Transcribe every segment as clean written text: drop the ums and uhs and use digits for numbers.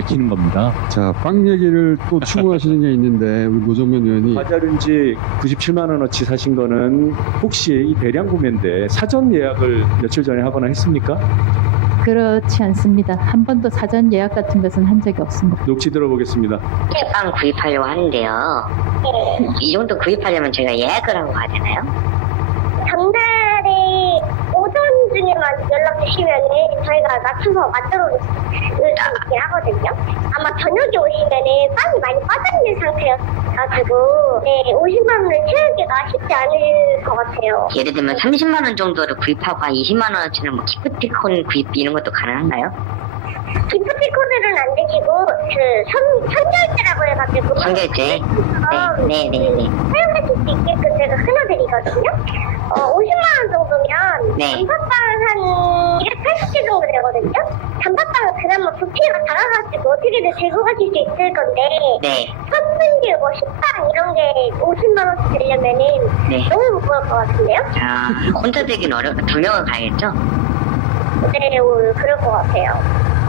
밝히는 겁니다. 자, 빵 얘기를 또 추구하시는 게 있는데 우리 노정면 의원이 과자른지 97만 원어치 사신 거는 혹시 이 대량 구매인데 사전 예약을 며칠 전에 하거나 했습니까? 그렇지 않습니다. 한 번도 사전 예약 같은 것은 한 적이 없습니다. 녹취 들어보겠습니다. 빵 구입하려고 하는데요. 이 정도 구입하려면 제가 예약을 하고 가야 되나요? 전날에 오전 중에만 연락 주시면은 저희가 맞춰서 만들어 놓긴 하거든요. 아마 저녁에 오시면은 빵이 많이 빠져있는 상태여가지고 50만 원을 채우기가 쉽지 않을 것 같아요. 예를 들면 30만 원 정도를 구입하고 한 20만 원어치는 뭐 기프티콘 구입 이런 것도 가능한가요? 기프티콘으로는 안 되시고 선결제라고 해가지고 선결제? 네네네. 사용하실 수 있게끔 제가 끊어드리거든요. 50만 원 정도면 네. 단팥빵 한 280개 정도 되거든요. 단팥빵은 그나마 부피가 작아가지고 어떻게든 들고 가실 수 있을 건데 네. 선분류 뭐 식빵 이런 게 50만 원씩 되려면은 네. 너무 무거울 것 같은데요? 자, 혼자 되긴 어렵고 2명은 가야겠죠? 네, 그럴 것 같아요.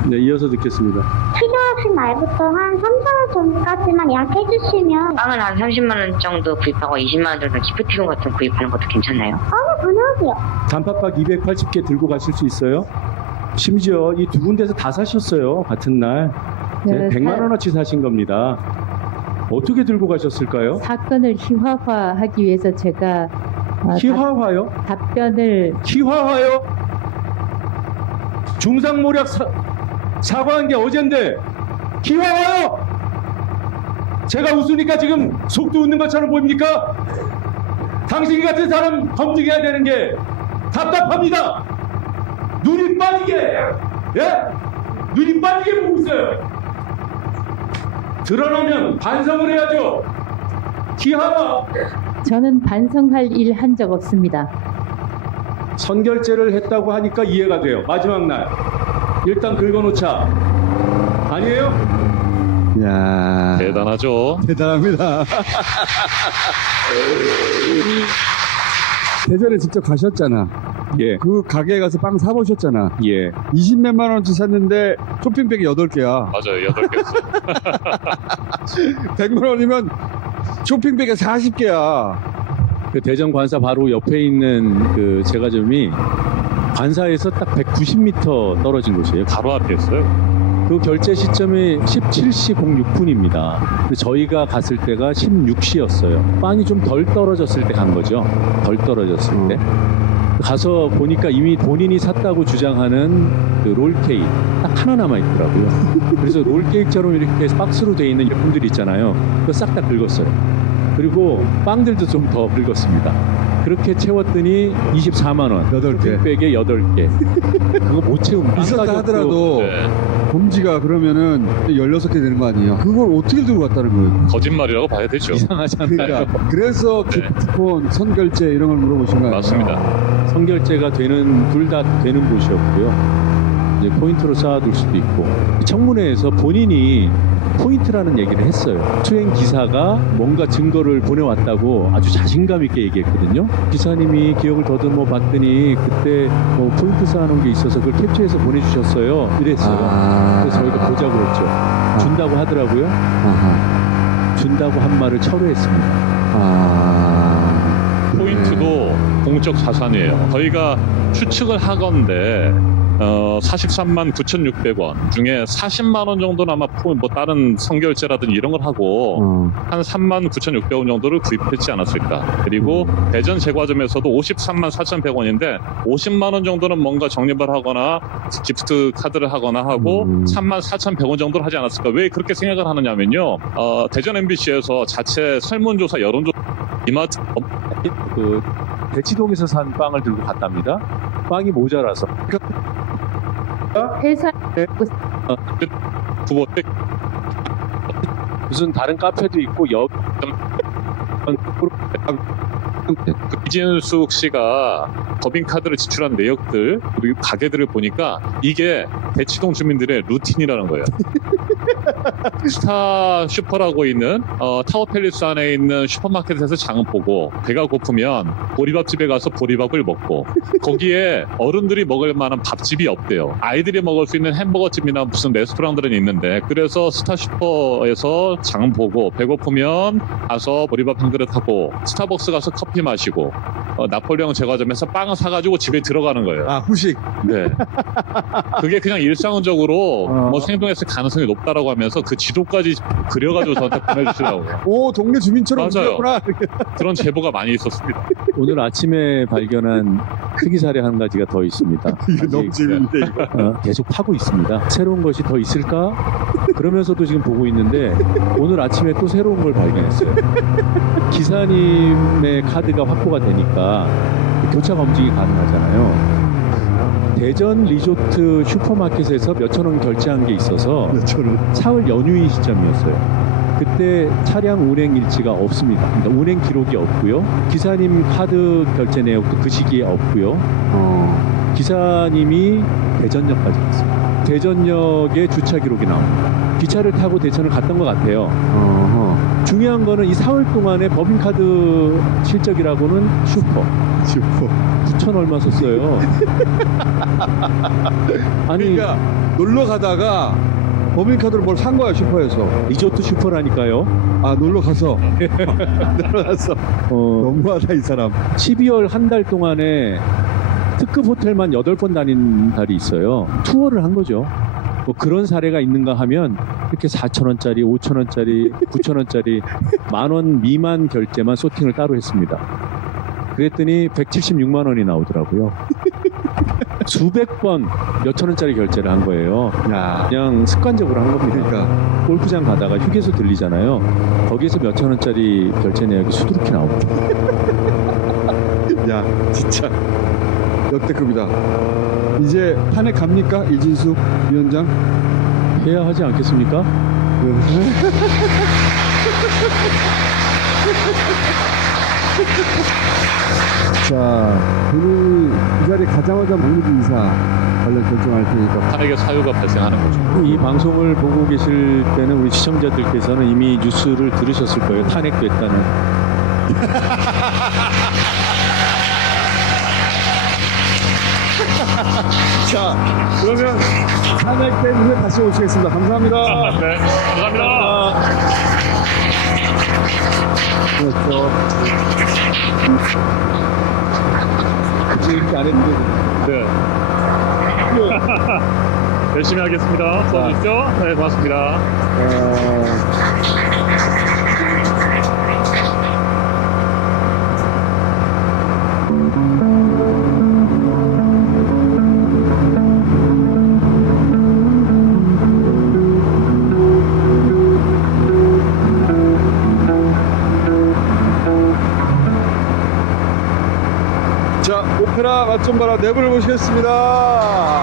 네, 이어서 듣겠습니다. 필요하신 날부터 한 3, 4일 전까지만 예약해주시면 빵을 한 30만 원 정도 구입하고 20만 원 정도 기프티콘 같은 거 구입하는 것도 괜찮나요? 가능하세요. 단팥빵 280개 들고 가실 수 있어요? 심지어 이 두 군데서 다 사셨어요. 같은 날. 네, 100만 원어치 사신 겁니다. 어떻게 들고 가셨을까요? 사건을 희화화하기 위해서 제가 희화화요? 답변을 희화화요? 중상모략 사과한 게 어젠데 희화화요? 제가 웃으니까 지금 속도 웃는 것처럼 보입니까? 당신 같은 사람 검증해야 되는 게 답답합니다. 눈이 빠지게, 예? 눈이 빠지게 보고 있어요. 드러나면 반성을 해야죠. 희화화. 저는 반성할 일 한 적 없습니다. 선결제를 했다고 하니까 이해가 돼요. 마지막 날 일단 긁어놓자. 아니에요? 야 대단하죠. 대단합니다. 대전에 직접 가셨잖아. 예. 그 가게에 가서 빵 사보셨잖아. 예. 20몇만 원치 샀는데 쇼핑백이 8개야. 맞아요. 8개. 100만 원이면 쇼핑백에 40개야. 그 대전 관사 바로 옆에 있는 그 제과점이 관사에서 딱 190m 떨어진 곳이에요. 바로 앞에 있어요. 그 결제 시점이 17시 06분입니다. 저희가 갔을 때가 16시였어요. 빵이 좀 덜 떨어졌을 때 간 거죠. 덜 떨어졌을 때. 가서 보니까 이미 본인이 샀다고 주장하는 그 롤케이크 딱 하나 남아있더라고요. 그래서 롤케이크처럼 이렇게 박스로 돼 있는 제품들 있잖아요. 그거 싹 다 긁었어요. 그리고 빵들도 좀 더 긁었습니다. 그렇게 채웠더니 24만 원. 8개. 쇼핑백에 8개. 그거 못 채웁니다. 비쌌다 하더라도 네. 범지가 그러면은 16개 되는 거 아니에요? 그걸 어떻게 들고 갔다는 거예요? 거짓말이라고 봐야 되죠. 이상하잖아요. 그러니까 그래서 네. 기프티콘, 선결제 이런 걸 물어보신 거 아니에요? 맞습니다. 선결제가 되는 둘 다 되는 곳이었고요. 이제 포인트로 쌓아둘 수도 있고 청문회에서 본인이 포인트라는 얘기를 했어요. 수행 기사가 뭔가 증거를 보내왔다고 아주 자신감 있게 얘기했거든요. 기사님이 기억을 더듬어 봤더니 그때 뭐 포인트 쌓아놓은 게 있어서 그걸 캡처해서 보내주셨어요. 이랬어요. 그래서 저희가 보자고 했죠. 준다고 하더라고요. 아하. 준다고 한 말을 철회했습니다. 포인트도 공적 자산이에요. 저희가 추측을 하건데 43만 9,600원 중에 40만 원 정도는 아마 뭐 다른 선결제라든지 이런 걸 하고 한 3만 9,600원 정도를 구입했지 않았을까. 그리고 대전 제과점에서도 53만 4,100원인데 50만 원 정도는 뭔가 적립을 하거나 기프트 카드를 하거나 하고 3만 4,100원 정도를 하지 않았을까. 왜 그렇게 생각을 하느냐면요. 대전 MBC에서 자체 설문조사 여론조사 이마트 그 대치동에서 산 빵을 들고 갔답니다. 빵이 모자라서. 회사 두번 무슨 다른 카페도 있고 이진숙 씨가 법인카드를 지출한 내역들 그리고 가게들을 보니까 이게 대치동 주민들의 루틴이라는 거예요. 스타 슈퍼라고 있는 타워 팰리스 안에 있는 슈퍼마켓에서 장을 보고 배가 고프면 보리밥집에 가서 보리밥을 먹고 거기에 어른들이 먹을 만한 밥집이 없대요. 아이들이 먹을 수 있는 햄버거집이나 무슨 레스토랑들은 있는데 그래서 스타 슈퍼에서 장 보고 배고프면 가서 보리밥 한 그릇 하고 스타벅스 가서 커피 마시고 나폴레옹 제과점에서 빵을 사가지고 집에 들어가는 거예요. 아, 후식. 네. 그게 그냥 일상적으로 어. 생동했을 가능성이 높다라고 하면서 그 지도까지 그려가지고 저한테 보내주시더라고요. 오, 동네 주민처럼 맞아요. 움직였구나. 그런 제보가 많이 있었습니다. 오늘 아침에 발견한 특이 사례 한 가지가 더 있습니다. 이게 너무 아직, 재밌는데, 이거. 계속 파고 있습니다. 새로운 것이 더 있을까? 그러면서도 지금 보고 있는데 오늘 아침에 또 새로운 걸 발견했어요. 기사님의 카드가 확보가 되니까 교차 검증이 가능하잖아요. 대전 리조트 슈퍼마켓에서 몇천 원 결제한 게 있어서 저는. 사흘 연휴인 시점이었어요. 그때 차량 운행 일지가 없습니다. 그러니까 운행 기록이 없고요. 기사님 카드 결제 내역도 그 시기에 없고요. 기사님이 대전역까지 갔습니다. 대전역에 주차 기록이 나옵니다. 기차를 타고 대천을 갔던 것 같아요. 중요한 거는 이 사흘 동안의 법인카드 실적이라고는 슈퍼. 9천 얼마 썼어요. 아니 그러니까 놀러 가다가 법인카드로 뭘 산 거야, 슈퍼에서. 리조트 슈퍼라니까요. 아, 놀러 가서. 놀러 가서. 너무하다, 이 사람. 12월 한 달 동안에 특급 호텔만 8번 다닌 달이 있어요. 투어를 한 거죠. 뭐 그런 사례가 있는가 하면 이렇게 4,000원짜리, 5,000원짜리, 9,000원짜리 10,000원 미만 결제만 소팅을 따로 했습니다. 그랬더니 176만 원이 나오더라고요. 수백 번 몇천 원짜리 결제를 한 거예요. 야. 그냥 습관적으로 한 겁니다. 그러니까. 골프장 가다가 휴게소 들리잖아요. 거기에서 몇천 원짜리 결제 내역이 수두룩히 나옵니다. 야, 진짜. 역대급이다. 이제 탄핵 갑니까? 이진숙 위원장? 해야 하지 않겠습니까? 자, 본인이 이 자리에 가자마자 목록 인사 관련 결정할 테니까. 탄핵의 사유가 발생하는 거죠. 이 방송을 보고 계실 때는 우리 시청자들께서는 이미 뉴스를 들으셨을 거예요. 탄핵됐다는. 자, 그러면 탄핵된 후에 다시 오시겠습니다. 감사합니다. 네, 감사합니다. 그렇죠. 이렇게 안 했는데. 네. 열심히 하겠습니다. 수고하십시오. 네, 고맙습니다. 자, 오페라 맛 좀 봐라. 내부를 보시겠습니다.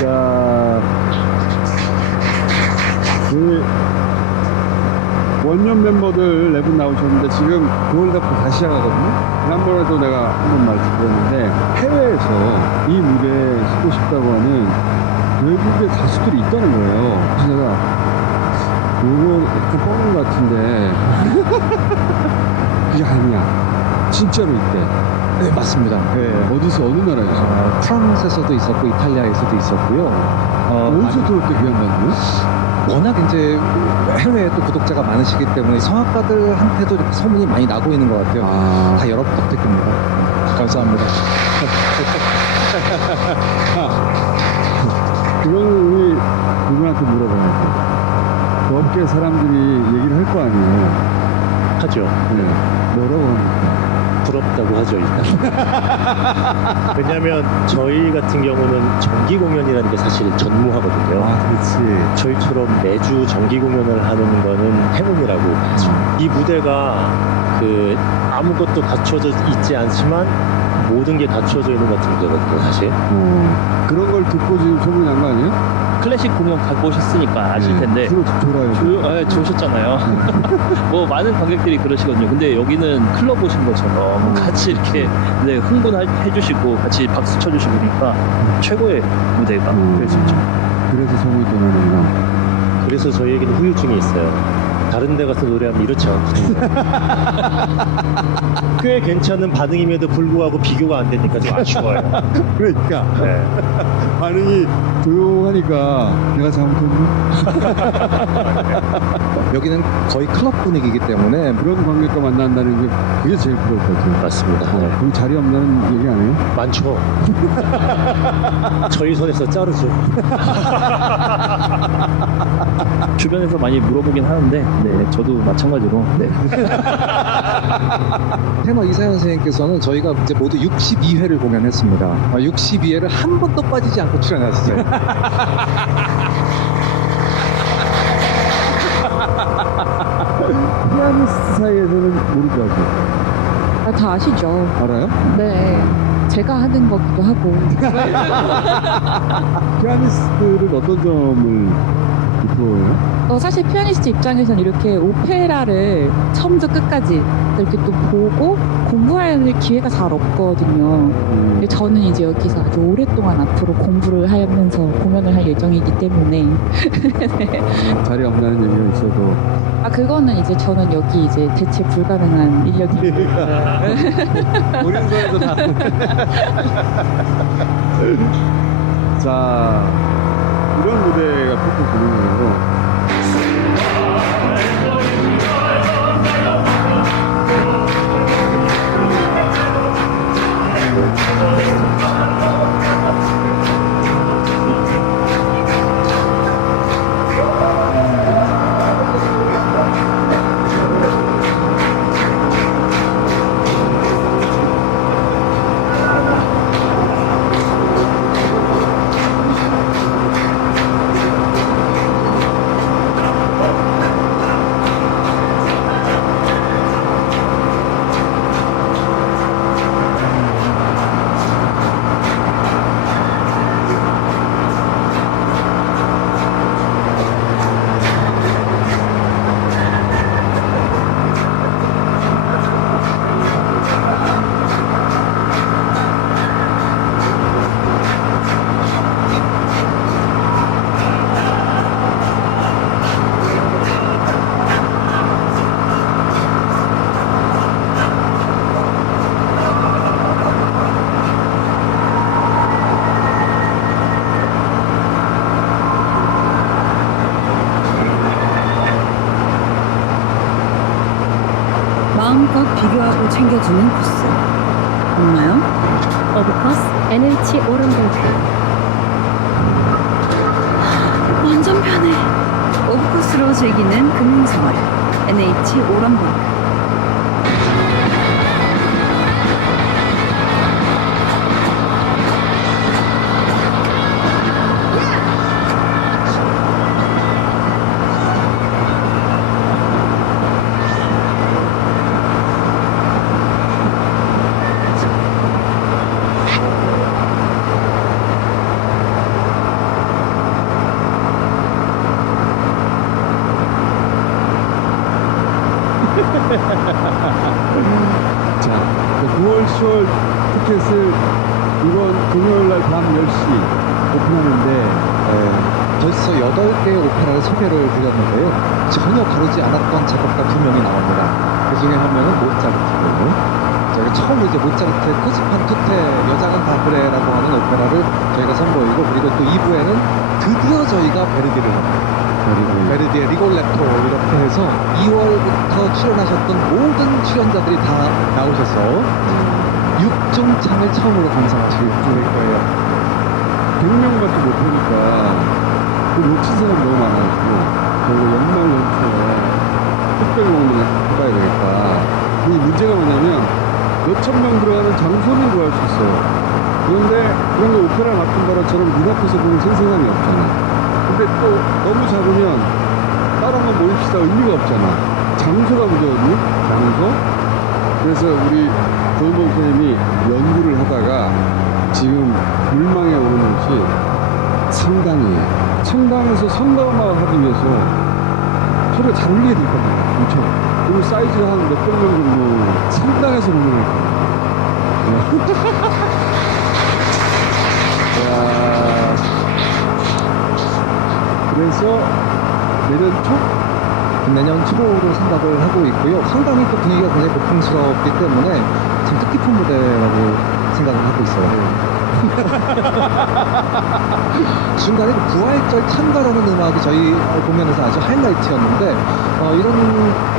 자, 우리 원년 멤버들 4분 나오셨는데 지금 9월 닫고 다시 시작하거든요. 지난번에도 내가 한번 말씀드렸는데 해외에서 이 무대에 서고 싶다고 하는 외국의 가수들이 있다는 거예요. 그래서 내가 이거 약간 뻥인 것 같은데 이게 아니야. 진짜로 있대. 네, 맞습니다. 네. 어디서 어느 나라에서? 프랑스에서도 있었고 이탈리아에서도 있었고요. 어디서 들어올 때 그 양반이요? 워낙 이제 해외에 또 구독자가 많으시기 때문에 성악가들한테도 이렇게 소문이 많이 나고 있는 것 같아요. 아, 다 여러 부탁드립니다. 감사합니다. 그거는 우리 누구한테 물어봐야 돼. 그 업계 사람들이 얘기를 할 거 아니에요. 하죠. 네. 뭐라고 합니까? 부럽다고 하죠, 일단. 왜냐하면 저희 같은 경우는 정기 공연이라는 게 사실 전무하거든요. 아, 그렇지. 저희처럼 매주 정기 공연을 하는 거는 행운이라고 봐야죠. 이 무대가 그 아무것도 갖춰져 있지 않지만 모든 게 갖춰져 있는 것 같은 무대거든요, 사실. 그런 걸 듣고 지금 소문이 난 거 아니에요? 클래식 공연 갖고 오셨으니까 아실 텐데 주로 좋아요. 좋으셨잖아요. 뭐 많은 관객들이 그러시거든요. 근데 여기는 클럽 오신 것처럼 같이 이렇게 네, 흥분해 주시고 같이 박수 쳐주시고 그러니까 최고의 무대가 될 수 있죠. 그래서 성이 떠나는구나. 그래서 저희에게는 후유증이 있어요. 다른 데 가서 노래하면 이렇지 않거든요. 꽤 괜찮은 반응임에도 불구하고 비교가 안 되니까 좀 아쉬워요. 그러니까 네. 반응이 조용하니까 내가 잘못했나? 여기는 거의 클럽 분위기이기 때문에 그런 관객과 만난다는 게 그게 제일 부러울 것 같아요. 맞습니다. 네. 그럼 자리 없는 얘기 안 해요? 많죠. 저희 손에서 자르죠. 주변에서 많이 물어보긴 하는데 네, 저도 마찬가지로 네. 테너 이사연 선생님께서는 저희가 이제 모두 62회를 공연했습니다. 62회를 한 번도 빠지지 않고 출연하셨어요. 피아니스트 사이에서는 모르죠. 아직. 다 아시죠? 알아요? 네. 제가 하는 거기도 하고. 피아니스트는 어떤 점을 부러워해요? 사실 피아니스트 입장에서는 이렇게 오페라를 처음부터 끝까지 이렇게 또 보고 공부할 기회가 잘 없거든요. 근데 저는 이제 여기서 아주 오랫동안 앞으로 공부를 하면서 공연을 할 예정이기 때문에. 네. 자리 없다는 얘기가 있어도 그거는 이제 저는 여기 이제 대체 불가능한 인력이니까. 우린서에서 다. 자, 이런 무대가 보통 보이네요. 마음껏 비교하고 챙겨주는 코스 없나요? 오브코스 NH 오른볼크. 완전 편해. 오브코스로 즐기는 금융생활 NH 오런볼크. 자, 9월, 10월 티켓을 이번 금요일날 밤 10시 오픈하는데 벌써 8개의 오페라를 소개를 드렸는데요. 전혀 다루지 않았던 작곡가 2명이 나옵니다. 그 중에 한 명은 모차르트고, 저희가 처음 이제 모차르트의 코스판 투테 여자는 다 그래라고 하는 오페라를 저희가 선보이고, 그리고 또 2부에는 드디어 저희가 베르디의 리골레토 이렇게 해서 2월부터 출연하셨던 모든 출연자들이 다 나오셔서 육종창을 처음으로 감상하실 거예요. 100명밖에 못 보니까 그 놓친 사람이 너무 많아가지고 연말 연초에 특별 공연을 해봐야 되겠다. 이 문제가 뭐냐면 몇천 명 들어가는 장소는 구할 수 있어요. 그런데 그런 거 오페라 맡은 바람처럼 눈앞에서 보는 생생함이 없잖아. 근데 또 너무 작으면 다른 거 모입시다 의미가 없잖아. 장소가 문제거든요. 장소. 그래서 우리 조은범 선생님이 연구를 하다가 지금 물망에 오르는 곳이 성당이에요. 성과음악을 하기 위해서 소리가 잘 울리게 될 겁니다. 엄청. 그리고 사이즈가 한 몇백 명 정도 상당해서 보는 거예요. 그래서 내년 초? 내년 초로 생각을 하고 있고요. 상당히 또 분위기가 굉장히 고풍스럽기 때문에 지금 뜻깊은 무대라고 생각을 하고 있어요. 중간에 그 부활절 찬가라는 음악이 저희 공연에서 아주 하이라이트였는데 이런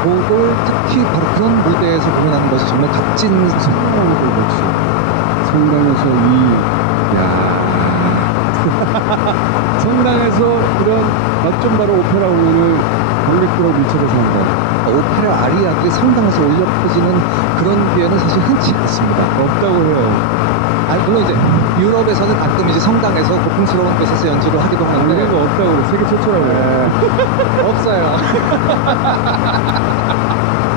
곡을 특히 바로 그런 무대에서 공연하는 것이 정말 값진 성당에서 그렇지. 성당에서 성당에서 이런 맛좀 바로 오페라 공연을 관객들하고 밀착해서 한다. 오페라 아리아들이 성당에서 울려 퍼지는 그런 기회는 사실 흔치 않습니다. 없다고 해요. 아니, 물론 이제 유럽에서는 가끔 이제 성당에서 고풍스러운 곳에서 연주를 하기도 하는데 우리가 없다고 그래. 세계 최초라고 해. 없어요.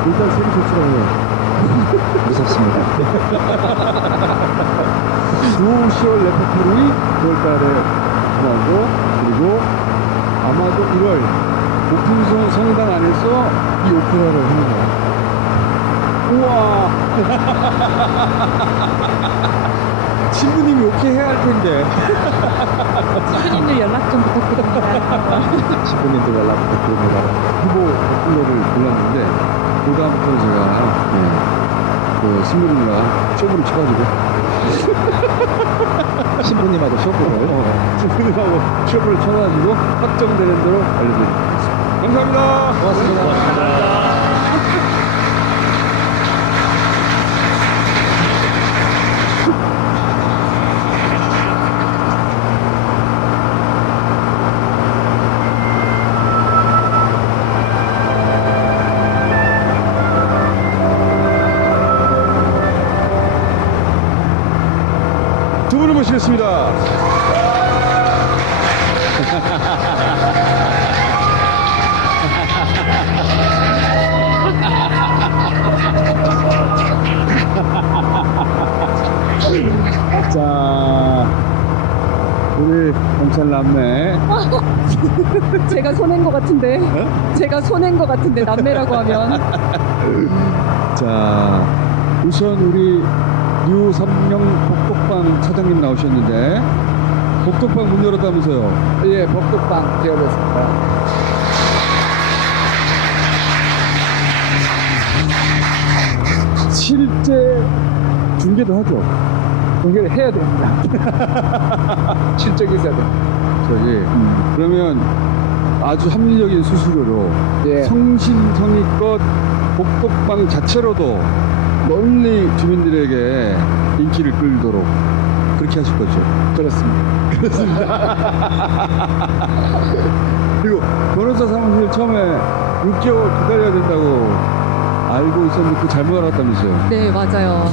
일단 세계 최초라고 해. 무섭습니다. 9, 10월 레퍼토리 9월달에 하고 그리고 아마도 1월 오픈성 성당 안에서 이 오페라를 하는 거야. 우와. 신부님이 오케이 해야 할 텐데. 신부님들 연락 좀 부탁드립니다. 신부님들 연락 부탁드립니다. 후보 popular를 골랐는데 그 다음부터 제가 그 신부님과 쇼부를 쳐가지고 신부님하고 쇼부를 신부님하고 쇼부를 쳐가지고 확정되는 대로 알려드리도록 하겠습니다. 감사합니다. 고맙습니다. 두 분을 모시겠습니다. 자, 우리 경찰 남매. 제가 손해인 것 같은데. 제가 손해인 것 같은데 남매라고 하면. 자, 우선 우리 류삼명 복덕방 사장님 나오셨는데 복덕방 문 열었다면서요? 예, 복덕방 되어봤습니다. 실제 중계도 하죠? 공개를 해야 됩니다. 실적이 있어야 됩니다. 저기 그러면 아주 합리적인 수수료로 예. 성심성의껏 복덕방 자체로도 널리 주민들에게 인기를 끌도록 그렇게 하실 거죠? 그렇습니다. 그리고 변호사 사무실 처음에 6개월 기다려야 된다고 알고 있었는데 그 잘못 알았다면서요? 네, 맞아요.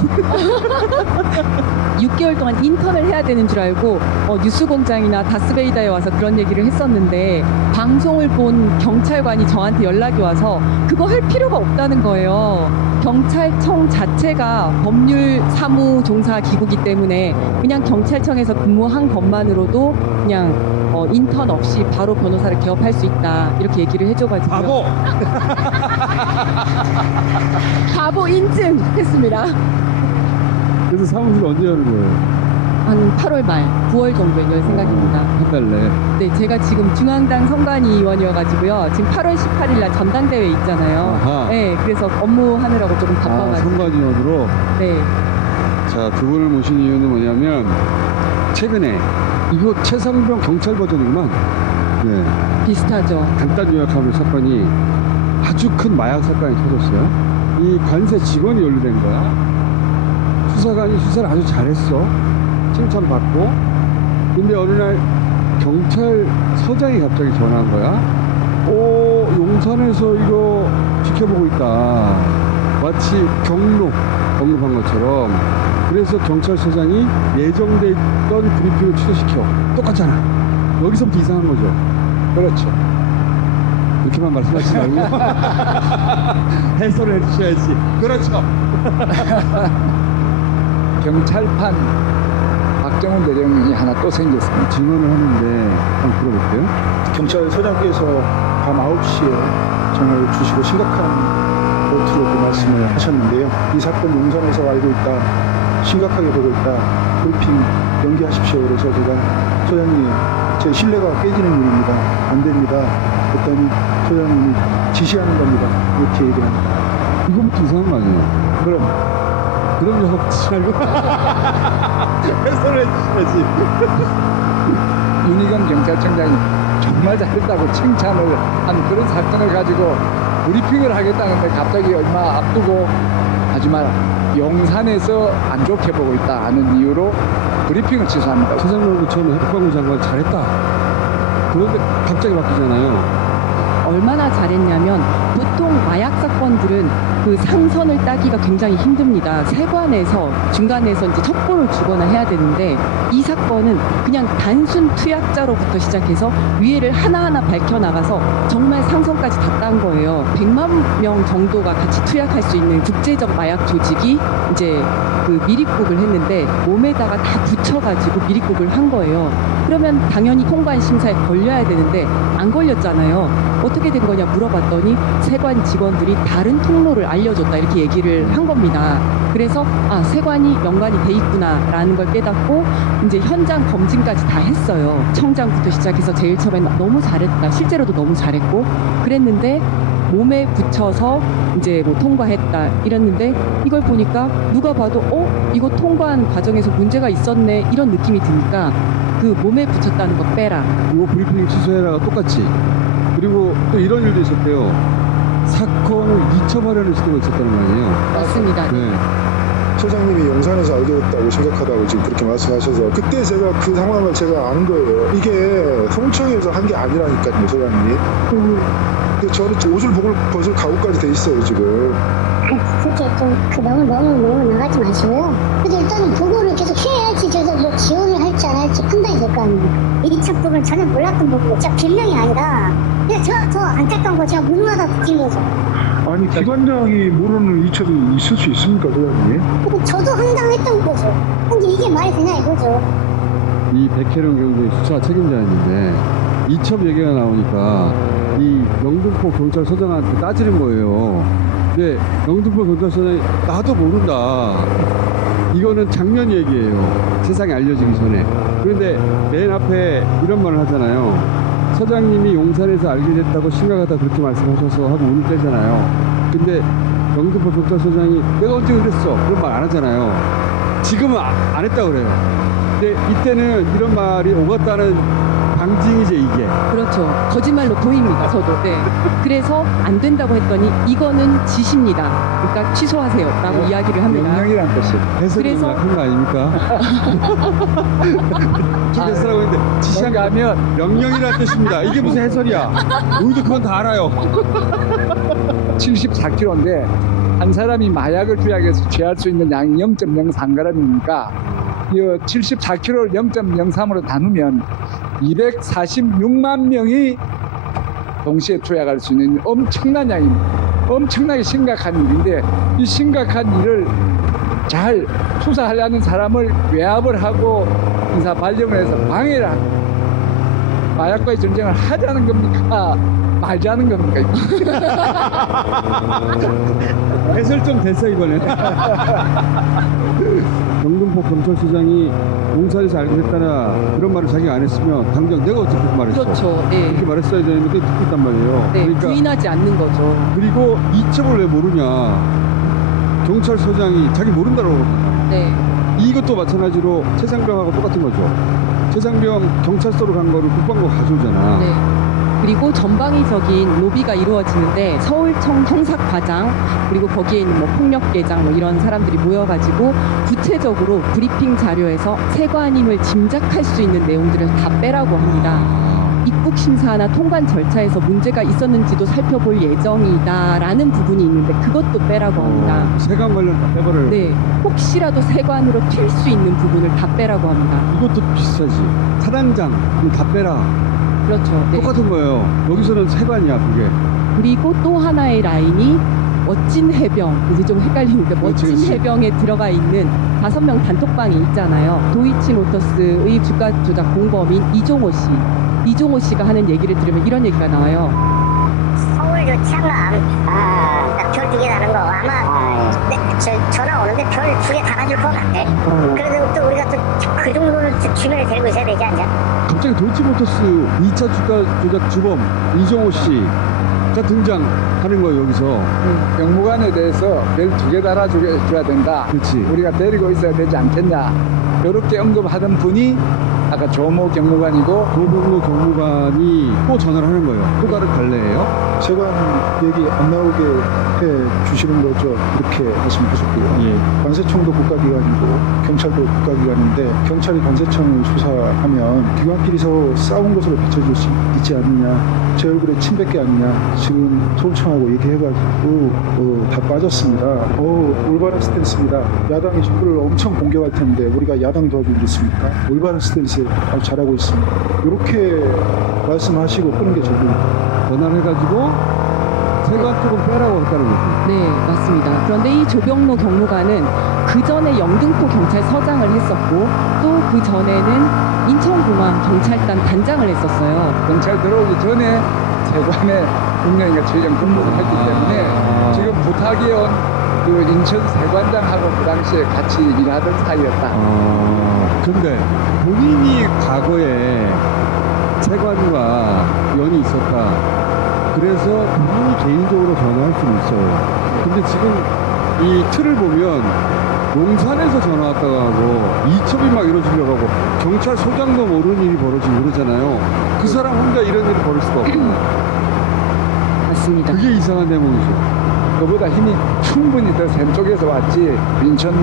6개월 동안 인턴을 해야 되는 줄 알고 뉴스공장이나 다스베이다에 와서 그런 얘기를 했었는데 방송을 본 경찰관이 저한테 연락이 와서 그거 할 필요가 없다는 거예요. 경찰청 자체가 법률 사무 종사 기구이기 때문에 그냥 경찰청에서 근무한 것만으로도 그냥 인턴 없이 바로 변호사를 개업할 수 있다 이렇게 얘기를 해줘가지고 바보! 바보 인증했습니다. 그래서 사무실 언제 여는 거예요? 한 8월 말, 9월 정도에 열 생각입니다. 한 달 내에. 네, 제가 지금 중앙당 선관위원이어가지고요. 지금 8월 18일 날 전당대회 있잖아요. 아하. 네, 그래서 업무하느라고 조금 바빠가지고. 선관위원으로. 네. 자, 두 분을 모신 이유는 뭐냐면 최근에 이거 최상병 경찰 버전이구만. 네. 비슷하죠. 간단 요약하면 사건이 아주 큰 마약 사건이 터졌어요. 이 관세 직원이 연루된 거야. 수사관이 수사를 아주 잘했어. 칭찬받고. 근데 어느 날 경찰서장이 갑자기 전화한 거야. 용산에서 이거 지켜보고 있다. 마치 경로한 것처럼. 그래서 경찰서장이 예정돼 있던 브리핑을 취소시켜. 똑같잖아. 여기서부터 이상한 거죠. 그렇죠. 이렇게만 말씀하시지 말고 해설을 해주셔야지. 그렇죠. 경찰판 박정훈 대령이 하나 또 생겼습니다. 증언을 하는데 한번 들어볼게요. 경찰서장께서 밤 9시에 전화를 주시고 심각한 노트로 그 말씀을 하셨는데요. 이 사건 용산에서 알고 있다, 심각하게 보고 있다, 브리핑 연기하십시오. 그래서 제가 소장님, 제 신뢰가 깨지는 일입니다. 안 됩니다. 그랬더니 소장님이 지시하는 겁니다. 이렇게 얘기를 합니다. 이거부터 이상한 거 아니에요? 그럼 저 지시하고 해설을 해주셔야지. 윤희경 경찰청장이 정말 잘했다고 칭찬을 한 그런 사건을 가지고 브리핑을 하겠다는데 갑자기 얼마 앞두고 하지만 용산에서 안 좋게 보고 있다 하는 이유로 브리핑을 취소합니다. 최상병도 처음에 국방부 장관 잘했다. 그런데 갑자기 바뀌잖아요. 얼마나 잘했냐면 보통 마약 사건들은 그 상선을 따기가 굉장히 힘듭니다. 세관에서 중간에서 이제 첩보를 주거나 해야 되는데 이 사건은 그냥 단순 투약자로부터 시작해서 위해를 하나하나 밝혀나가서 정말 상선까지 다 딴 거예요. 100만 명 정도가 같이 투약할 수 있는 국제적 마약 조직이 이제 그 미립국을 했는데 몸에다가 다 붙여가지고 미립국을 한 거예요. 그러면 당연히 통관 심사에 걸려야 되는데 안 걸렸잖아요. 어떻게 된 거냐 물어봤더니 세관 직원들이 다른 통로를 알려줬다 이렇게 얘기를 한 겁니다. 그래서 아 세관이 연관이 돼 있구나라는 걸 깨닫고 이제 현장 검증까지 다 했어요. 청장부터 시작해서 제일 처음에 너무 잘했다. 실제로도 너무 잘했고 그랬는데 몸에 붙여서 이제 뭐 통과했다 이랬는데 이걸 보니까 누가 봐도 이거 통과하는 과정에서 문제가 있었네 이런 느낌이 드니까 그 몸에 붙였다는 거 빼라. 이거 브리핑 취소해라가 똑같이. 그리고 또 이런 일도 있었대요. 사건을 이첩하려는 시도가 있었다는 거 아니에요? 맞습니다. 네. 소장님이 용산에서 알게 됐다고 심각하다고 지금 그렇게 말씀하셔서 그때 제가 그 상황을 제가 아는 거예요. 이게 송청에서 한 게 아니라니까요, 소장님이. 근데 저는 옷을 벗을 각오까지 돼 있어요, 지금. 그렇게 좀 너무 나가지 마시고요. 근데 일단은 보고를 계속 해야지 저도 뭐 지원을 할지 안 할지 판단이 될 거 아니에요. 이 부분 전혀 몰랐던 부분이고 진짜 변명이 아니라 그냥 저 안타까운 거 제가 무능하다 느낀 거죠. 아니, 기관장이 모르는 이첩이 있을 수 있습니까, 소장님? 그리고 저도 황당했던 거죠. 근데 이게 말이 되냐 이거죠. 이 백혜령 경제 수사 책임자였는데 이첩 얘기가 나오니까 이 영등포 경찰서장한테 따지는 거예요. 근데 영등포 경찰서장이 나도 모른다. 이거는 작년 얘기예요. 세상에 알려지기 전에. 그런데 맨 앞에 이런 말을 하잖아요. 서장님이 용산에서 알게 됐다고 심각하다 그렇게 말씀하셔서 하고 운을 떼잖아요. 근데 영등포 경찰서장이 내가 언제 그랬어? 그런 말 안 하잖아요. 지금은 안 했다고 그래요. 근데 이때는 이런 말이 오갔다는 방증이지 이게. 그렇죠. 거짓말로 보입니다. 저도. 네. 그래서 안 된다고 했더니 이거는 지시입니다. 그러니까 취소하세요라고 이야기를 합니다. 명령이란 뜻이. 해석이 그래서- 약한 거 아닙니까? 해설하고 있는데 지시한 거 하면 명령이란 뜻입니다. 이게 무슨 해설이야? 우리도 그건 다 알아요. 74kg인데 한 사람이 마약을 투약해서 취할 수 있는 양이 0.03g이니까 이 74kg를 0.03으로 나누면 246만 명이 동시에 투약할 수 있는 엄청난 양입니다. 엄청나게 심각한 일인데 이 심각한 일을 잘 수사하려는 사람을 외압을 하고 인사 발령을 해서 방해를 합니다. 마약과의 전쟁을 하자는 겁니까? 말자는 겁니까? 해설 좀 됐어 이번에. 영등포 경찰서장이 용산에서 알게 됐다나 그런 말을 자기가 안 했으면 당장 내가 어떻게 그 말했어? 그렇죠. 네. 그렇게 말했어야 되는데 듣고 있단 말이에요. 네. 그러니까 부인하지 않는 거죠. 그리고 이첩을 왜 모르냐? 경찰서장이 자기 모른다고 그러거든요. 네. 이것도 마찬가지로 최상병하고 똑같은 거죠. 최상병 경찰서로 간 거를 국방부가 가져오잖아. 네. 그리고 전방위적인 로비가 이루어지는데 서울청 형사과장 그리고 거기에 있는 뭐 폭력계장 뭐 이런 사람들이 모여가지고 구체적으로 브리핑 자료에서 세관임을 짐작할 수 있는 내용들을 다 빼라고 합니다. 입국 심사나 통관 절차에서 문제가 있었는지도 살펴볼 예정이다라는 부분이 있는데 그것도 빼라고 합니다. 세관 관련 다 빼버려요. 네, 혹시라도 세관으로 튈 수 있는 부분을 다 빼라고 합니다. 이것도 비슷하지. 사단장 이거 다 빼라. 그렇죠. 네. 똑같은 거예요. 여기서는 세관이야 그게. 그리고 또 하나의 라인이 멋진 해병, 이제 좀 헷갈리는데 멋진 그렇지. 해병에 들어가 있는 5명 단톡방이 있잖아요. 도이치모터스의 주가 조작 공범인 이종호 씨. 이종호 씨가 하는 얘기를 들으면 이런 얘기가 나와요. 서울 저 창남 별 2개 나는 거 아마 전화 오는데 별 2개 달아줄 것 같아. 그래도 또 우리가 또 그 정도는 주면을 데리고 있어야 되지 않냐? 갑자기 도이치모터스 2차 주가 조작 주범 이종호 씨가 등장하는 거예요, 여기서. 경무관에 대해서 별 2개 달아줘야 된다. 그렇지. 우리가 데리고 있어야 되지 않겠냐. 이렇게 언급하던 분이 아까 조모 경무관이고 도봉로 경무관이 또 전화를 하는 거예요. 또 다른 관례예요. 세관 얘기 안 나오게 해 주시는 거죠. 이렇게 말씀하셨고요. 예. 관세청도 국가기관이고 경찰도 국가기관인데 경찰이 관세청을 수사하면 기관끼리 서로 싸운 것으로 비춰줄 수 있지 않느냐. 제 얼굴에 침 뱉기 아니냐. 지금 서울청하고 얘기해가지고 다 빠졌습니다. 올바른 스탠스입니다. 야당이 정부를 엄청 공격할 텐데 우리가 야당 도와주고 있습니까? 올바른 스탠스 아주 잘하고 있습니다. 이렇게 말씀하시고 끄는 게 저입니다. 전화를 해가지고 세관 쪽은 빼라고 했다는 거죠. 네, 맞습니다. 그런데 이 조병로 경무관은 그 전에 영등포 경찰서장을 했었고 또 그 전에는 인천공항 경찰단 단장을 했었어요. 경찰 들어오기 전에 세관에 분명히 최장 근무를 했기 때문에 지금 부탁이 온 그 인천 세관장하고 그 당시에 같이 일하던 사이였다. 근데 본인이 과거에 세관과 연이 있었다. 그래서 본인이 개인적으로 전화할 수는 있어요. 근데 지금 이 틀을 보면 용산에서 전화 왔다가 하고 이첩이 막 이루어지려고 하고 경찰서장도 모르는 일이 벌어지고 그러잖아요. 그 사람 혼자 이런 일을 벌일 수가 없고. 맞습니다. 그게 이상한 대목이죠. 그보다 힘이 충분히 더 센 쪽에서 왔지 인천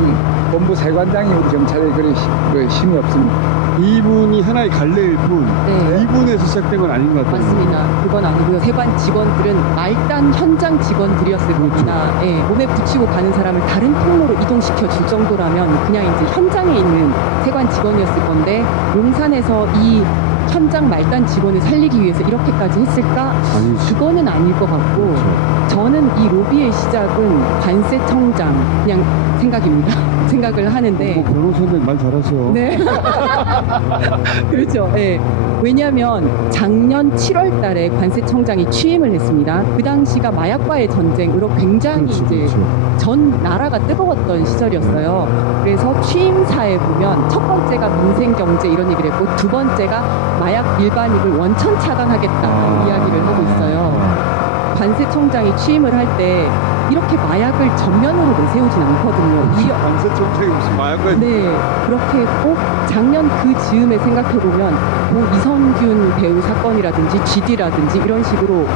본부 세관장이 우리 경찰에 그리 힘이 없습니다. 이분이 하나의 갈래일 뿐 네. 이분에서 시작된 건 아닌 것 같아요. 맞습니다. 그건 아니고요. 세관 직원들은 말단 현장 직원들이었을 겁니다. 예, 몸에 붙이고 가는 사람을 다른 통로로 이동시켜 줄 정도라면 그냥 이제 현장에 있는 세관 직원이었을 건데 용산에서 이 현장 말단 직원을 살리기 위해서 이렇게까지 했을까? 아니지. 그거는 아닐 것 같고 저는 이 로비의 시작은 관세청장 그냥 생각입니다. 생각을 하는데 변호사님 말 잘하세요. 네. 그렇죠. 예. 왜냐하면 작년 7월 달에 관세청장이 취임을 했습니다. 그 당시가 마약과의 전쟁으로 굉장히 그렇죠, 이제 그렇죠. 전 나라가 뜨거웠던 시절이었어요. 그래서 취임사에 보면 첫 번째가 민생경제 이런 얘기를 했고 두 번째가 마약 일반익을 원천 차단하겠다 이야기를 하고 있어요. 관세청장이 취임을 할 때 이렇게 마약을 전면으로 내세우진 않거든요. 관세청장이 무슨 마약까지. 네, 그렇게 했고 작년 그 즈음에 생각해보면 뭐 이선균 배우 사건이라든지 GD라든지 이런 식으로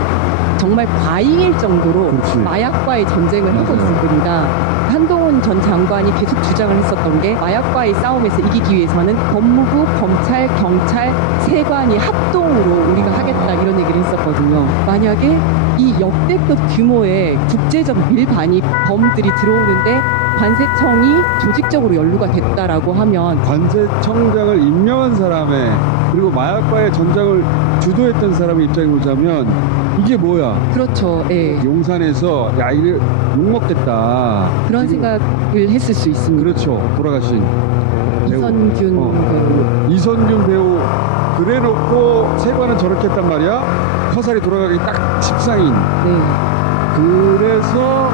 정말 과잉일 정도로 그렇지. 마약과의 전쟁을 하고 있습니다. 한동훈 전 장관이 계속 주장을 했었던 게 마약과의 싸움에서 이기기 위해서는 법무부, 검찰, 경찰, 세관이 합동으로 우리가 하겠다 이런 얘기를 했었거든요. 만약에 이 역대급 규모의 국제적 밀반입 범들이 들어오는데 관세청이 조직적으로 연루가 됐다라고 하면 관세청장을 임명한 사람의 그리고 마약과의 전장을 주도했던 사람의 입장에 보자면 이게 뭐야? 그렇죠. 예. 용산에서 야 이거 욕먹겠다. 그런 지금 생각을 했을 수 있습니다. 그렇죠. 돌아가신 배우. 이선균 배우. 이선균 배우 그래놓고 세관은 저렇게 했단 말이야. 화살이 돌아가기 딱 십상인. 네. 그래서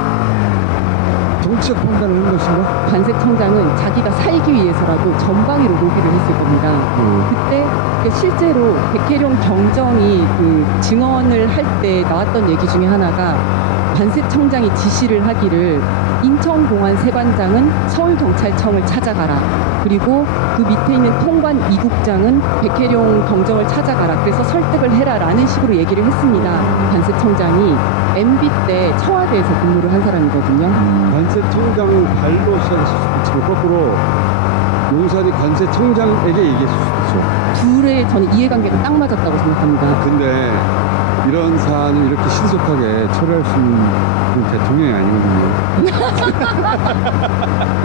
정치적 판단을 한 것인가? 관세청장은 자기가 살기 위해서라도 전방위로 로비를 했을 겁니다. 그때 실제로 백혜룡 경정이 그 증언을 할 때 나왔던 얘기 중에 하나가 관세청장이 지시를 하기를 인천공안 세관장은 서울경찰청을 찾아가라. 그리고 그 밑에 있는 통관 이국장은 백혜룡 경정을 찾아가라. 그래서 설득을 해라 라는 식으로 얘기를 했습니다. 관세청장이 MB 때 청와대에서 근무를 한 사람이거든요. 관세청장 발로 시작했을 수도 있지만 거꾸로 용산이 관세청장에게 얘기했을 수도 있죠. 둘의 저는 이해관계가 딱 맞았다고 생각합니다. 근데 이런 사안을 이렇게 신속하게 처리할 수 있는 그런 대통령이 아니거든요.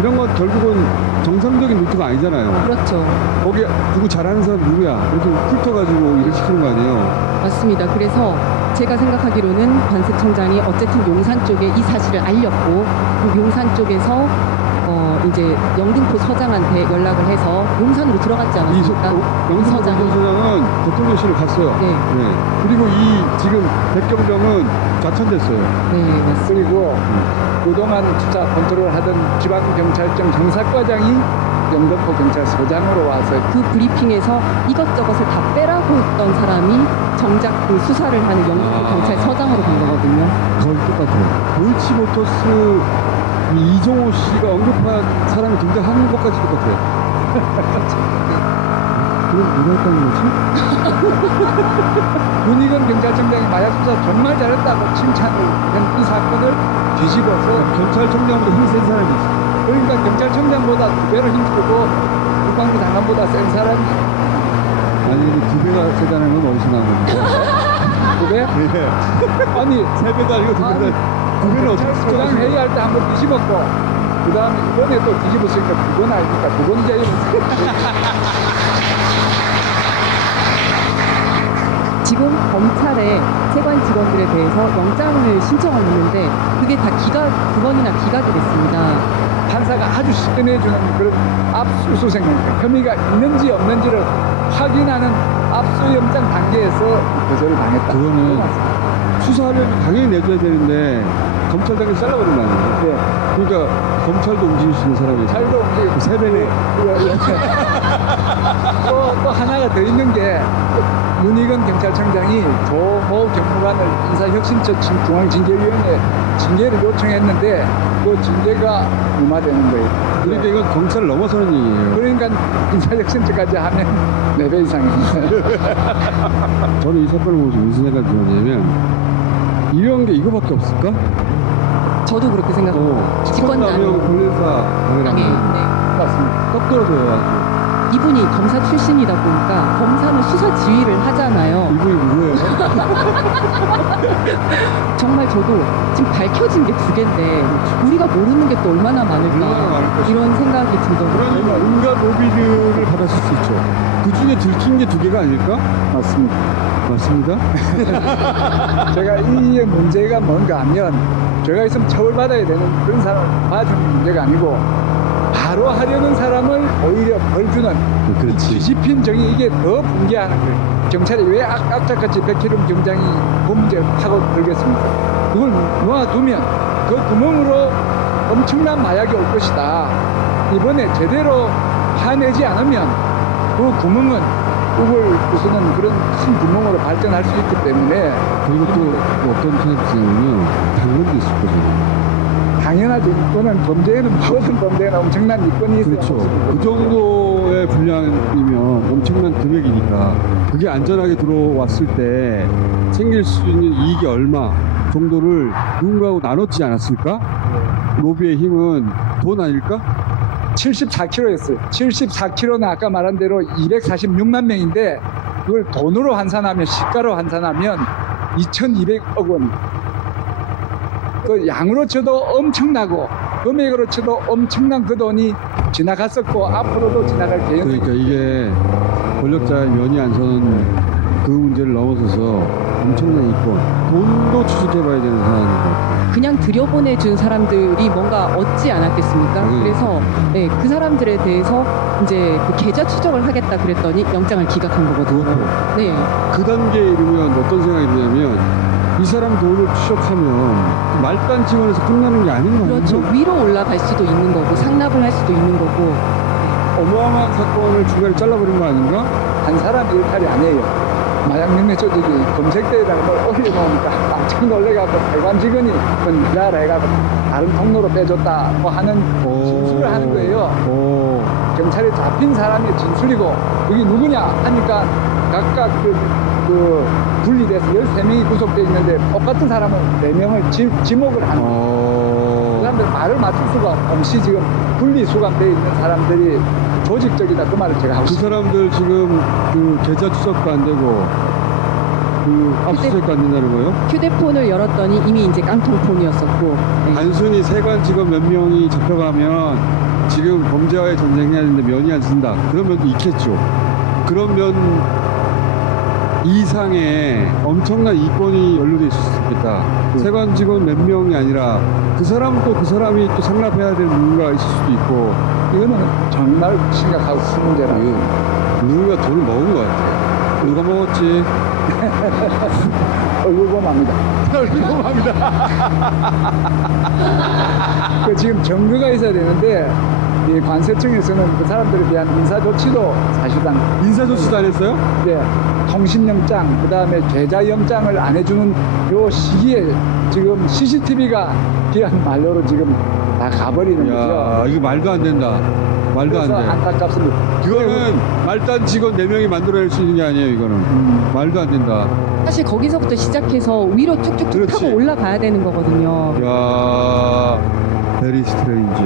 이런 건 결국은 정상적인 루트가 아니잖아요. 그렇죠. 거기 누구 잘하는 사람 누구야? 이렇게 훑어가지고 일을 시키는 거 아니에요? 맞습니다. 그래서 제가 생각하기로는 관세청장이 어쨌든 용산 쪽에 이 사실을 알렸고 그 용산 쪽에서 이제 영등포 서장한테 연락을 해서 용산으로 들어갔지 않았습니까? 영등포 서장이. 서장은 대통령실을 갔어요. 네. 그리고 이 지금 백경병은 좌천됐어요. 네, 맞습니다. 그리고 그동안 수사 컨트롤 하던 지방경찰청 경사과장이 영등포 경찰서장으로 와서 그 브리핑에서 이것저것을 다 빼라고 했던 사람이 정작 그 수사를 하는 영등포 경찰서장으로 간 거거든요. 거의 똑같아요. 도이치모터스 이 이종호 씨가 언급한 사람이 등장하는 것까지 똑같아요. 그럼 누가 했다는 거지? 문희근 경찰청장이 마약 수사 정말 잘했다고 칭찬을 한 이 사건을 뒤집어서 경찰청장보다 힘센 사람이 있어요. 그러니까 경찰청장보다 2배로 힘쓰고 국방부 장관보다 센 사람이 아니 근데 2배가 세다는 건 어디서 나온 겁니까? 2배? 네. 아니 3배도 아니고 2배도 2배는 어떻게 소장 회의할 때 한번 뒤집었고 그 다음에 이번에 또 뒤집었으니까 2번 아닙니까? 2번 제일 지금 검찰에 세관 직원들에 대해서 영장을 신청을 했는데 그게 다 9번이나 기각이 됐습니다. 판사가 아주 쉽게 내주는 그런 압수수색 혐의가 있는지 없는지를 확인하는 압수영장 단계에서 거절을 당했다. 그거는 수사를 당연히 내줘야 되는데 검찰당에서 잘라버린 거 아니에요? 네. 그러니까 검찰도 움직일 수 있는 사람이 잘도 움직이고 3배네. 또 하나가 더 있는 게 문희근 경찰청장이 조모 경무관을 인사혁신처 중앙징계위원회 징계를 요청했는데 그 징계가 무마되는 거예요. 그러니까 이건 경찰을 넘어서는 얘기예요. 그러니까 인사혁신처까지 하면 4배 이상입니다. 저는 이 사건을 보면서 무슨 생각이 들었냐면 이런 게 이거밖에 없을까? 저도 그렇게 생각합니다. 직권남용 불륜사 당해. 네. 맞습니다. 떡 떨어져요 아주. 이분이 검사 출신이다 보니까 검사는 수사 지휘를 하잖아요. 이분이 누구예요? 정말 저도 지금 밝혀진 게 2개인데 우리가 모르는 게 또 얼마나 많을까 얼마나 많을 것이다. 이런 생각이 들더라고요. 그러니까 온갖 로비들을 받았을 수 있죠. 그 중에 들킨 게 2개가 아닐까? 맞습니다. 맞습니다. 제가 이 문제가 뭔가 하면 제가 있으면 처벌받아야 되는 그런 사람을 봐주는 문제가 아니고 바로 하려는 사람을 오히려 벌 주는 뒤집힌 정의 이게 더 붕괴하는 거예요. 경찰이 왜 악착같이 백희룡 경장이 그 문제 파고 들겠습니까? 그걸 놓아두면 그 구멍으로 엄청난 마약이 올 것이다. 이번에 제대로 파내지 않으면 그 구멍은 꿈을 부수는 그런 큰 구멍으로 발전할 수 있기 때문에 그리고 또 어떤 생각이 드냐면 당근도 있을 거잖아요. 당연하죠. 이거는 범죄에는 모든 범죄에는 엄청난 이권이 있어요. 그렇죠. 그 정도의 분량이면 엄청난 금액이니까 그게 안전하게 들어왔을 때 생길 수 있는 이익이 얼마 정도를 누군가하고 나눴지 않았을까? 로비의 힘은 돈 아닐까? 74kg였어요. 74kg는 아까 말한 대로 246만 명인데 그걸 돈으로 환산하면 시가로 환산하면 2,200억 원. 그 양으로 쳐도 엄청나고 금액으로 쳐도 엄청난 그 돈이 지나갔었고 앞으로도 지나갈 계획이. 그러니까 이게 권력자의 면이 안 서는 그 문제를 넘어서서 엄청난 이권, 돈도 추적해봐야 되는 상황인 것 같아요. 그냥 들여보내준 사람들이 뭔가 얻지 않았겠습니까? 그래서 네, 그 사람들에 대해서 이제 그 계좌 추적을 하겠다 그랬더니 영장을 기각한 거거든요. 네. 그 단계에 이르면 어떤 생각이 드냐면 이 사람 돈을 추적하면 말단 지원에서 끝나는 게 아닌 거 그렇죠. 아니에요? 위로 올라갈 수도 있는 거고 상납을 할 수도 있는 거고. 어마어마한 사건을 중간에 잘라버린 거 아닌가? 한 사람 일탈이 아니에요. 마약 명령 조직이 검색대에다가 뭘 올려놓으니까 깜짝 놀래가지고 대관 직원이 그건 니라라 해가지고 다른 통로로 빼줬다고 하는 진술을 하는 거예요. 경찰에 잡힌 사람의 진술이고 여기 누구냐 하니까 각각 그 분리돼서 13명이 구속돼 있는데 똑같은 사람은 4명을 지목을 하는 거예요. 그 사람들 말을 맞출 수가 없이 지금 분리 수감되어 있는 사람들이 조직적이다 그 말을 제가 하고 그 있습니다. 사람들 지금 그 계좌 추적도 안 되고 그 압수수색 받는다는 거예요? 휴대폰을 열었더니 이미 이제 깡통폰이었었고. 네. 단순히 세관 직원 몇 명이 잡혀가면 지금 범죄와의 전쟁해야 되는데 면이 안 쓴다. 그런 면도 있겠죠. 그런 면 이상의 엄청난 이권이 연루돼 있을 수 있겠다. 세관 직원 몇 명이 아니라 그 사람 또 그 사람이 또 상납해야 될 누군가 있을 수도 있고. 이거는 정말 심각하고 큰 문제라고. 누군가 돈을 먹은 것 같아. 누가 먹었지? 얼굴범합니다. 얼굴범합니다. 그 지금 증거가 있어야 되는데 이 관세청에서는 그 사람들에 대한 인사조치도 사실상 인사조치도 안 했어요? 네, 통신영장 그다음에 계좌영장을 안 해주는 요 시기에 지금 CCTV가 귀한 말로로 지금 다 가버리는 거죠. 야, 이거 말도 안 된다. 말도 안 그래서 돼. 안타깝습니다. 그거는 말단 직원 4명이 만들어낼 수 있는 게 아니에요, 이거는. 말도 안 된다. 사실 거기서부터 시작해서 위로 쭉쭉쭉 그렇지. 타고 올라가야 되는 거거든요. 야, 베리 스트레인지.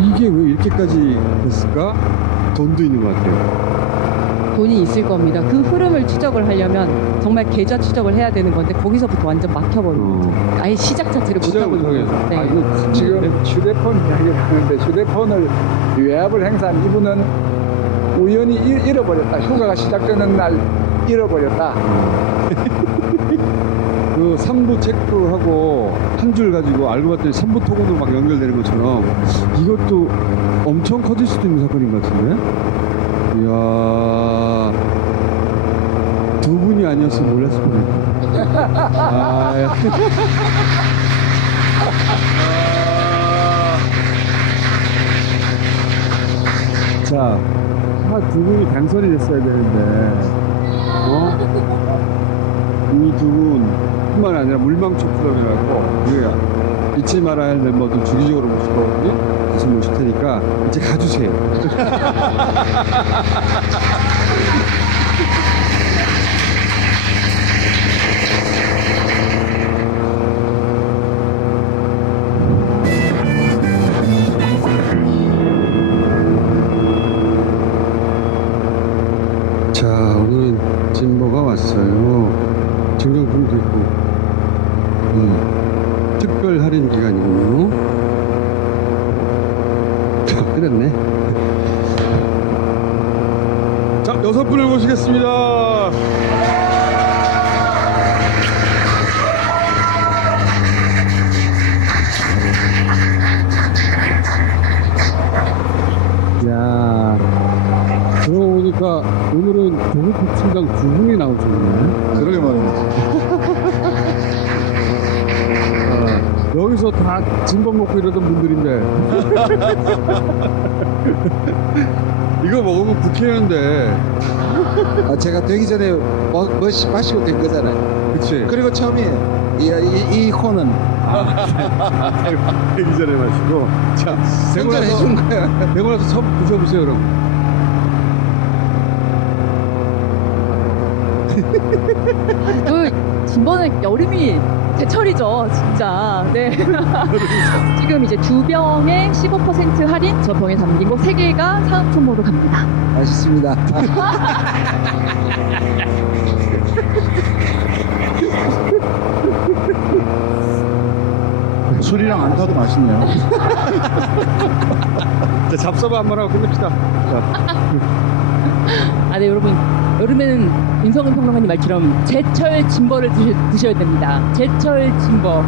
이게 왜 이렇게까지 됐을까? 돈도 있는 것 같아요. 돈이 있을 겁니다. 그 흐름을 추적을 하려면 정말 계좌 추적을 해야 되는 건데 거기서부터 완전 막혀버리죠. 아예 시작 자체를 시작을 못하고 있는 못하게 거죠. 아, 네. 이거 지금 휴대폰 이야기를 하는데 휴대폰을 외압을 행사한 이분은 우연히 잃어버렸다. 휴가가 시작되는 날 잃어버렸다. 그 3부 체크하고 한 줄 가지고 알고 봤더니 3부 토건으로 막 연결되는 것처럼 이것도 엄청 커질 수도 있는 사건인 것 같은데? 이야, 두 분이 아니었으면 몰랐을 뻔했네. 아, 야. 자, 두 분이 당선이 됐어야 되는데, 이 두 분뿐만 아니라 물망초프럼이라고 우리가 잊지 말아야 할 멤버들 주기적으로 모실 거거든요. 계속 모실 테니까 이제 가주세요. 자, 오늘은 진보가 왔어요. 증정품도 있고, 특별 할인 기간이군요. 그랬네. 자, 6분을 모시겠습니다. 야, 그러고 보니까 오늘은 조국 팀장 2분이 나오셨네. 그러게 말입니다. 여기서 다 진범 먹고 이러던 분들인데 이거 먹으면 국회의원인데. 제가 되기 전에 마시고 된 거잖아요. 그치. 그리고 처음이에요. 이 코는 되기 전에 마시고. 자, 되고 선전해 준 거야. 되고 나서 처음 드셔보세요, 그럼. 그 진보는 여름이 제철이죠, 진짜. 네. 지금 이제 2병에 15% 할인, 저 병에 담긴 거 3개가 사은품으로 갑니다. 맛있습니다. 술이랑 안 타도 맛있네요. 자, 잡숴봐 한번 하고 끝냅시다. 자. 아, 네, 여러분. 여름에는 윤성은 평론가님 말처럼 제철 진보를 드셔야 됩니다. 제철 진보.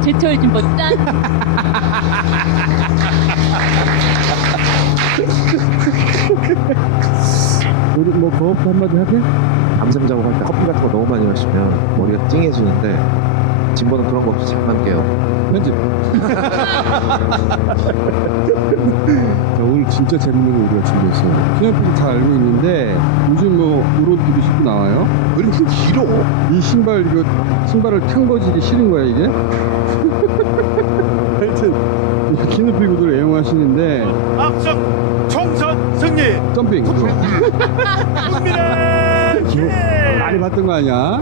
제철 진보 짠! 우리 뭐 거업 한마디 하게? 밤샘 작업할 때 커피 같은 거 너무 많이 마시면 머리가 찡해지는데 진보는 그런 거 없이 잠만 깨요. 편집. 자, 오늘 진짜 재밌는 거 우리가 준비했어요. 신현PD 다 알고 있는데 요즘 뭐 우로디도 신고 나와요? 왜 이렇게 길어? 이 신발, 이거 신발을 탄 거지 이게 싫은 거야 이게? 하여튼 키높이 구두를 애용하시는데 압승 총선 승리 점핑 국민의 힘 많이 봤던 거 아니야?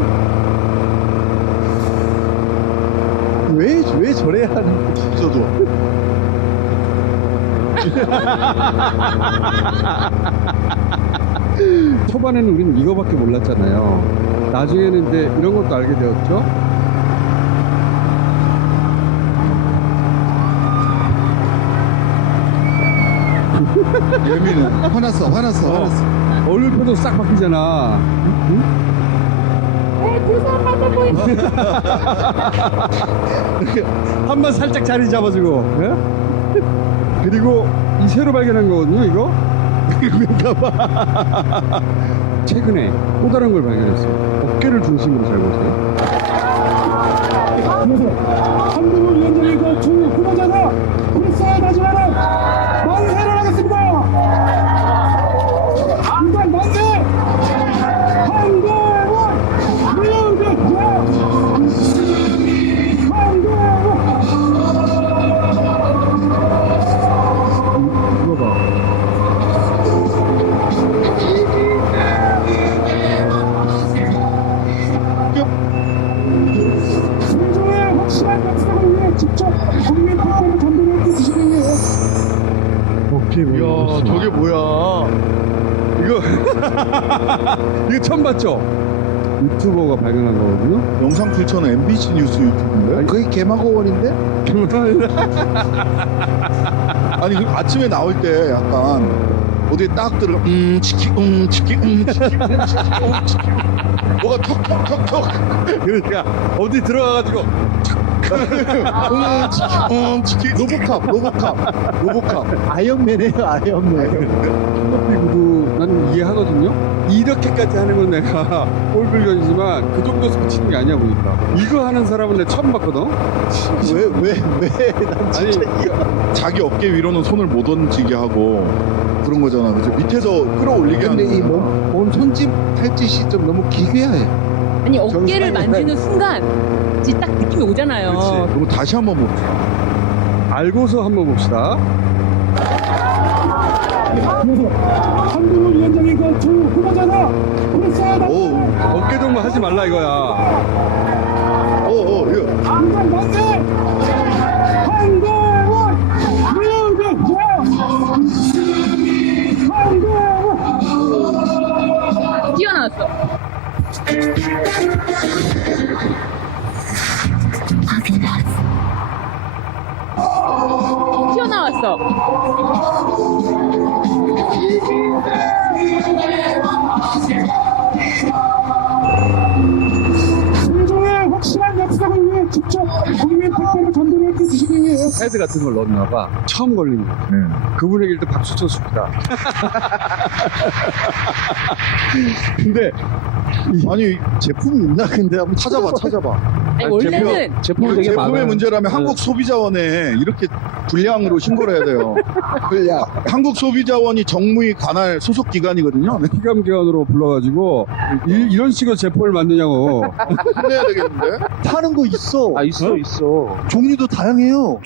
왜 저래야 하는 저도. 초반에는 우리는 이거밖에 몰랐잖아요. 나중에는 이제 이런 것도 알게 되었죠. 예민해. 화났어. 얼굴 표도 싹 바뀌잖아. 한번 살짝 자리 잡아주고. 예? 그리고 이 새로 발견한 거거든요, 이거. 그런가봐. 최근에 또 다른 걸 발견했어요. 어깨를 중심으로 잘 보세요. 한국을 위원장의 그 후보자가 불쌍하지만은 만세를 하겠습니다. 한국 만세! 한국은 무대자! 이거 봐. 민주의 확실한 역사를 위해 직접 국민 투표를 전달해 주시는 게 어깨 야, 저게 뭐야? 이거 이거 처음 봤죠? 유튜버가 발견한 거거든요. 영상 출처는 MBC 뉴스 유튜브인데? 그게 개마고원인데? 아니, 그 아침에 나올 때 약간 어디에 딱 들어, 치키, 치키, 치키, 뭐가 턱턱턱턱. 그러니까 어디 들어가가지고 치키, 로보캅. 아이언맨이에요, 아이언맨. 커피 구두 나는 이해하거든요. 이렇게까지 하는 건 내가 꼴불견이지만 그 정도 스포치는 게 아니야 보니까. 이거 하는 사람은 내가 처음 봤거든. 왜? 난 진짜 자기 어깨 위로는 손을 못 얹히게 하고 그런 거잖아. 그죠? 밑에서 끌어올리게 근데 하는 이 거야. 몸 손짓 할짓이 좀 너무 기괴해. 아니 어깨를 만지는 순간 이제 딱 느낌이 오잖아요. 그렇지. 그럼 다시 한번 봅시다. 알고서 한번 봅시다. 한국을 위원장의 그 후보자가 불쌍하다. 어깨 동무 하지 말라 이거야. 이거. 한국 만세! 한국은 무대자! 한국은 튀어나왔어. 튀어나왔어. 민주의 확실한 역사를 위해 직접 국민 투표를 전달해 주시는 게 패드 같은 걸 넣었나 봐. 처음 걸린 거. 그분에게 일단 박수 쳤습니다. 근데 아니 제품이 있나 근데 한번 찾아봐. 아니, 원래는 제품이 되게 제품의 많아요. 문제라면 한국 소비자원에 이렇게 불량으로 신고를 해야 돼요. 불량. 한국 소비자원이 정무위 관할 소속 기관이거든요. 피감기관으로 불러가지고 이런 식으로 제품을 만드냐고. 혼내야 되겠는데? 파는 거 있어. 있어. 종류도 다양해요.